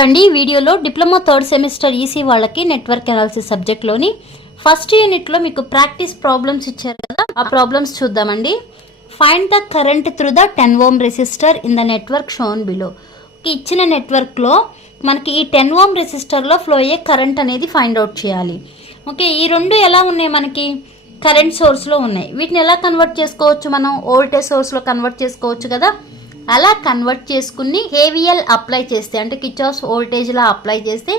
అండి వీడియోలో diploma third semester EC వాళ్ళకి నెట్వర్క్ అనాలిసిస్ సబ్జెక్ట్లోని ఫస్ట్ యూనిట్లో మీకు ప్రాక్టీస్ ప్రాబ్లమ్స్ ఇచ్చారు కదా, ఆ ప్రాబ్లమ్స్ చూద్దామండి. Find the current through the 10 ohm resistor in the network shown below. ఇచ్చిన నెట్వర్క్లో మనకి ఈ 10 ఓమ్ రెసిస్టర్లో ఫ్లో అయ్యే కరెంట్ అనేది ఫైండ్ అవుట్ చేయాలి. ఓకే, ఈ రెండు ఎలా ఉన్నాయి, మనకి కరెంట్ సోర్స్లో ఉన్నాయి. వీటిని ఎలా కన్వర్ట్ చేసుకోవచ్చు, మనం వోల్టేజ్ సోర్స్లో కన్వర్ట్ చేసుకోవచ్చు కదా. అలా కన్వర్ట్ చేసుకుని కేవీఎల్ అప్లై చేస్తే, అంటే కిర్చాఫ్స్ వోల్టేజ్లా అప్లై చేస్తే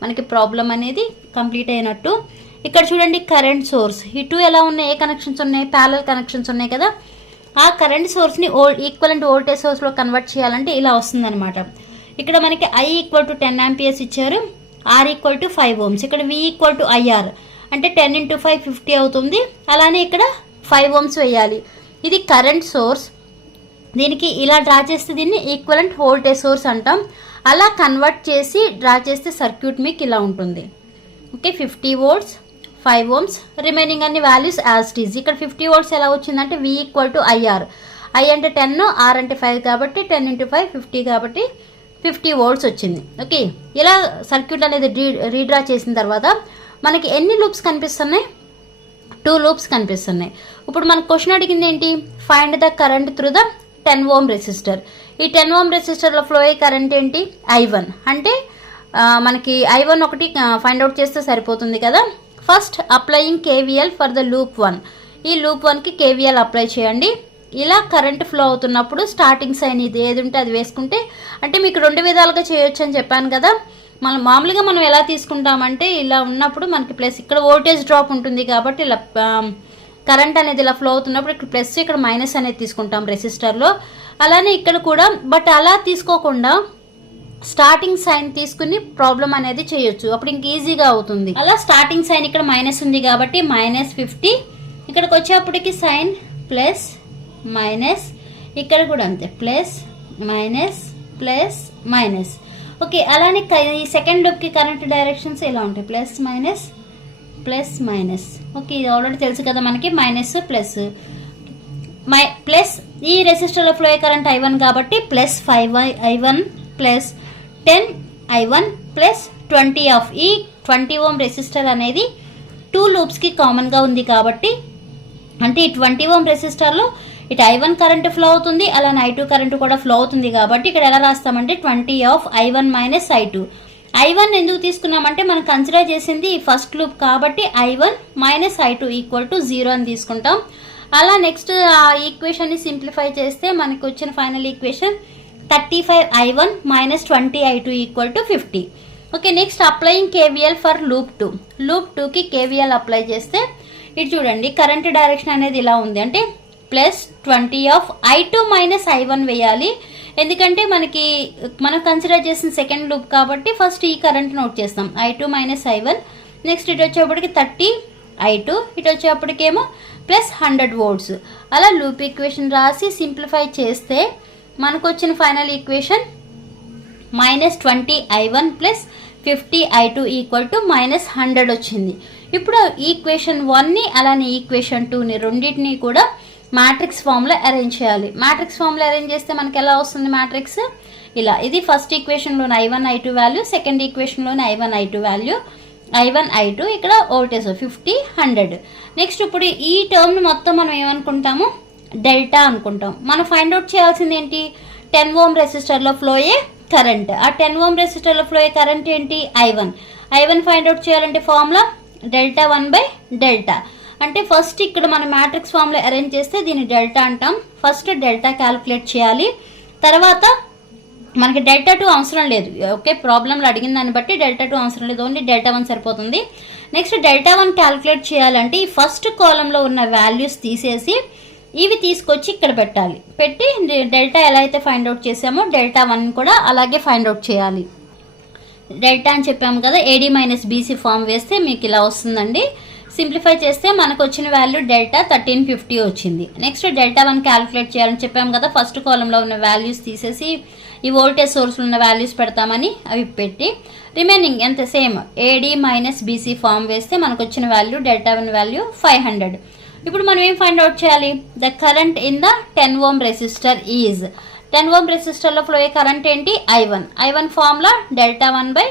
మనకి ప్రాబ్లం అనేది కంప్లీట్ అయినట్టు. ఇక్కడ చూడండి, కరెంట్ సోర్స్ ఇటు ఎలా ఉన్నాయి, ఏ కనెక్షన్స్ ఉన్నాయి, ప్యారలల్ కనెక్షన్స్ ఉన్నాయి కదా. ఆ కరెంట్ సోర్స్ని ఈక్వలెంట్ వోల్టేజ్ సోర్స్లో కన్వర్ట్ చేయాలంటే ఇలా వస్తుందన్నమాట. ఇక్కడ మనకి I = 10 ఆంపియర్స్ ఇచ్చారు, R = 5 ohms, ఇక్కడ V = IR అంటే 10 × 5 50 అవుతుంది. అలానే ఇక్కడ 5 ohms వేయాలి. ఇది కరెంట్ సోర్స్. దీనికి ఇలా డ్రా చేస్తే దీన్ని ఈక్వలెంట్ వోల్టేజ్ సోర్స్ అంటాం. అలా కన్వర్ట్ చేసి డ్రా చేస్తే సర్క్యూట్ మీకు ఇలా ఉంటుంది. ఓకే, 50 volts, 5 ohms, రిమైనింగ్ అన్ని వాల్యూస్ యాజ్ ఇట్ ఈజ్. ఇక్కడ 50 volts ఎలా వచ్చిందంటే V = IR, I అంటే 10, R అంటే 5 కాబట్టి 10 × 5 50 కాబట్టి 50 volts వచ్చింది. ఓకే, ఇలా సర్క్యూట్ అనేది రీడ్రా చేసిన తర్వాత మనకి ఎన్ని లూప్స్ కనిపిస్తున్నాయి, 2 లూప్స్ కనిపిస్తున్నాయి. ఇప్పుడు మనకు క్వశ్చన్ అడిగింది ఏంటి, find the current through the 10 ohm resistor. ఈ 10 ఓమ్ రెసిస్టర్లో ఫ్లో అయ్యే కరెంట్ ఏంటి, I1. అంటే మనకి I1 ఒకటి ఫైండ్ అవుట్ చేస్తే సరిపోతుంది కదా. First applying KVL for the loop 1. ఈ లూప్ 1కి కేవీఎల్ అప్లై చేయండి. ఇలా కరెంట్ ఫ్లో అవుతున్నప్పుడు స్టార్టింగ్ సైన్ ఇది ఏది ఉంటే అది వేసుకుంటే, అంటే మీకు 2 విధాలుగా చేయొచ్చు అని చెప్పాను కదా. మామూలుగా మనం ఎలా తీసుకుంటామంటే, ఇలా ఉన్నప్పుడు మనకి ప్లస్, ఇక్కడ వోల్టేజ్ డ్రాప్ ఉంటుంది కాబట్టి ఇలా కరెంట్ అనేది ఇలా ఫ్లో అవుతున్నప్పుడు ఇక్కడ ప్లస్, ఇక్కడ మైనస్ అనేది తీసుకుంటాం రెసిస్టర్లో. అలానే ఇక్కడ కూడా, బట్ అలా తీసుకోకుండా స్టార్టింగ్ సైన్ తీసుకుని ప్రాబ్లం అనేది చేయొచ్చు, అప్పుడు ఇంక ఈజీగా అవుతుంది. అలా స్టార్టింగ్ సైన్ ఇక్కడ మైనస్ ఉంది కాబట్టి -50, ఇక్కడికి వచ్చేప్పటికి సైన్ ప్లస్ మైనస్, ఇక్కడ కూడా అంతే plus minus plus minus. Okay, అలానే ఈ సెకండ్ లూప్కి కరెంట్ డైరెక్షన్స్ ఇలా ఉంటాయి, plus minus plus minus. Okay, ఇది ఆల్రెడీ తెలుసు కదా మనకి, మైనస్ ప్లస్ ప్లస్. ఈ రెసిస్టర్లో ఫ్లో అయ్యే కరెంట్ I1 కాబట్టి plus 5I1 plus 10I1 plus 20 of ఈ 20 ఓమ్ రెసిస్టర్ అనేది 2 లూప్స్కి కామన్గా ఉంది కాబట్టి, అంటే ఈ 20 ఓమ్ రెసిస్టర్లో ఇటు I1 కరెంట్ ఫ్లో అవుతుంది, అలానే I2 కరెంట్ కూడా ఫ్లో అవుతుంది కాబట్టి ఇక్కడ ఎలా రాస్తామంటే 20 of I1 minus I2. I1 ఎందుకు తీసుకున్నామంటే మనం కన్సిడర్ చేసింది ఫస్ట్ లూప్ కాబట్టి I1 మైనస్ I2 = 0 అని తీసుకుంటాం. అలా నెక్స్ట్ ఆ ఈక్వేషన్ని సింప్లిఫై చేస్తే మనకు వచ్చిన final equation 35I1 minus 20I2 = 50. Okay, next applying KVL for loop 2. Loop 2కి కేవీఎల్ అప్లై చేస్తే ఇటు చూడండి, కరెంట్ డైరెక్షన్ అనేది ఇలా ఉంది, అంటే plus 20 of I2 minus I1 వేయాలి. ఎందుకంటే మనం కన్సిడర్ చేసిన సెకండ్ లూప్ కాబట్టి ఫస్ట్ ఈ కరెంట్ నోట్ చేస్తాం, I2 మైనస్ I1. నెక్స్ట్ ఇటు వచ్చేప్పటికి 30I2, ఇటు వచ్చేప్పటికేమో ప్లస్ 100 volts. అలా లూప్ ఈక్వేషన్ రాసి సింప్లిఫై చేస్తే మనకు వచ్చిన final equation -20I1 plus 50I2 = -100 వచ్చింది. ఇప్పుడు ఈక్వేషన్ 1ని అలానే ఈక్వేషన్ 2ని రెండింటిని కూడా మ్యాట్రిక్స్ ఫామ్లో అరేంజ్ చేయాలి. మ్యాట్రిక్స్ ఫామ్లో అరేంజ్ చేస్తే మనకి ఎలా వస్తుంది మ్యాట్రిక్స్ ఇలా. ఇది ఫస్ట్ ఈక్వేషన్లోని I1 I2 వాల్యూ, సెకండ్ ఈక్వేషన్లోని I1 I2 value, I1 I2, ఇక్కడ వోల్టేజ్ 50 100. నెక్స్ట్ ఇప్పుడు ఈ టర్మ్ని మొత్తం మనం ఏమనుకుంటాము, డెల్టా అనుకుంటాం. మనం ఫైండ్ అవుట్ చేయాల్సింది ఏంటి, 10 ఓమ్ రెసిస్టర్లో ఫ్లో అయ్యే కరెంట్. ఆ 10 ఓమ్ రెసిస్టర్లో ఫ్లో అయ్యే కరెంట్ ఏంటి, I1 ఫైండ్ అవుట్ చేయాలంటే ఫార్ములా డెల్టా 1/డెల్టా. అంటే ఫస్ట్ ఇక్కడ మన మ్యాట్రిక్స్ ఫామ్లో అరేంజ్ చేస్తే దీన్ని డెల్టా అంటాం. ఫస్ట్ డెల్టా క్యాలిక్యులేట్ చేయాలి, తర్వాత మనకి డెల్టా 2 అవసరం లేదు. ఓకే, ప్రాబ్లంలో అడిగిన దాన్ని బట్టి డెల్టా 2 అవసరం లేదు, ఓన్లీ డెల్టా 1 సరిపోతుంది. నెక్స్ట్ డెల్టా 1 క్యాలిక్యులేట్ చేయాలంటే ఈ ఫస్ట్ కాలంలో ఉన్న వాల్యూస్ తీసేసి ఇవి తీసుకొచ్చి ఇక్కడ పెట్టాలి. పెట్టి డెల్టా ఎలా అయితే ఫైండ్ అవుట్ చేసామో డెల్టా 1 కూడా అలాగే ఫైండ్ అవుట్ చేయాలి. డెల్టా అని చెప్పాము కదా, AD మైనస్ BC ఫామ్ వేస్తే మీకు ఇలా వస్తుందండి. సింప్లిఫై చేస్తే మనకు వచ్చిన వాల్యూ డెల్టా 1350 వచ్చింది. నెక్స్ట్ డెల్టా 1 క్యాలిక్యులేట్ చేయాలని చెప్పాము కదా, ఫస్ట్ కాలంలో ఉన్న వాల్యూస్ తీసేసి ఈ వోల్టేజ్ సోర్స్లో ఉన్న వాల్యూస్ పెడతామని అవి పెట్టి రిమైనింగ్ ఎంత same AD minus BC form వేస్తే మనకు వచ్చిన వాల్యూ డెల్టా 1 వాల్యూ 500. ఇప్పుడు మనం ఏం ఫైండ్ అవుట్ చేయాలి, the current in the 10 ohm resistor is 10 ఓం రెసిస్టర్లో ఫ్లో అయ్యే కరెంట్ ఏంటి? I1 ఫార్ములా ∆1/∆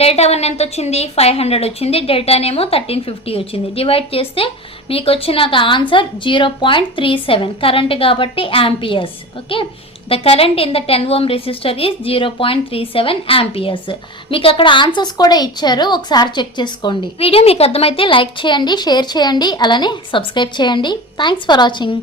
∆1 ఎంత వచ్చింది? 500 వచ్చింది. ∆నేమో 1350 వచ్చింది. డివైడ్ చేస్తే మీకు వచ్చిన ఆన్సర్ 0.37 కరెంట్ కాబట్టి amperes. Okay, the current in the 10 ohm resistor is 0.37 amperes. మీకు అక్కడ ఆన్సర్స్ కూడా ఇచ్చారు, ఒకసారి చెక్ చేసుకోండి. వీడియో మీకు అర్థమైతే లైక్ చేయండి, షేర్ చేయండి, అలానే సబ్స్క్రైబ్ చేయండి. Thanks for watching.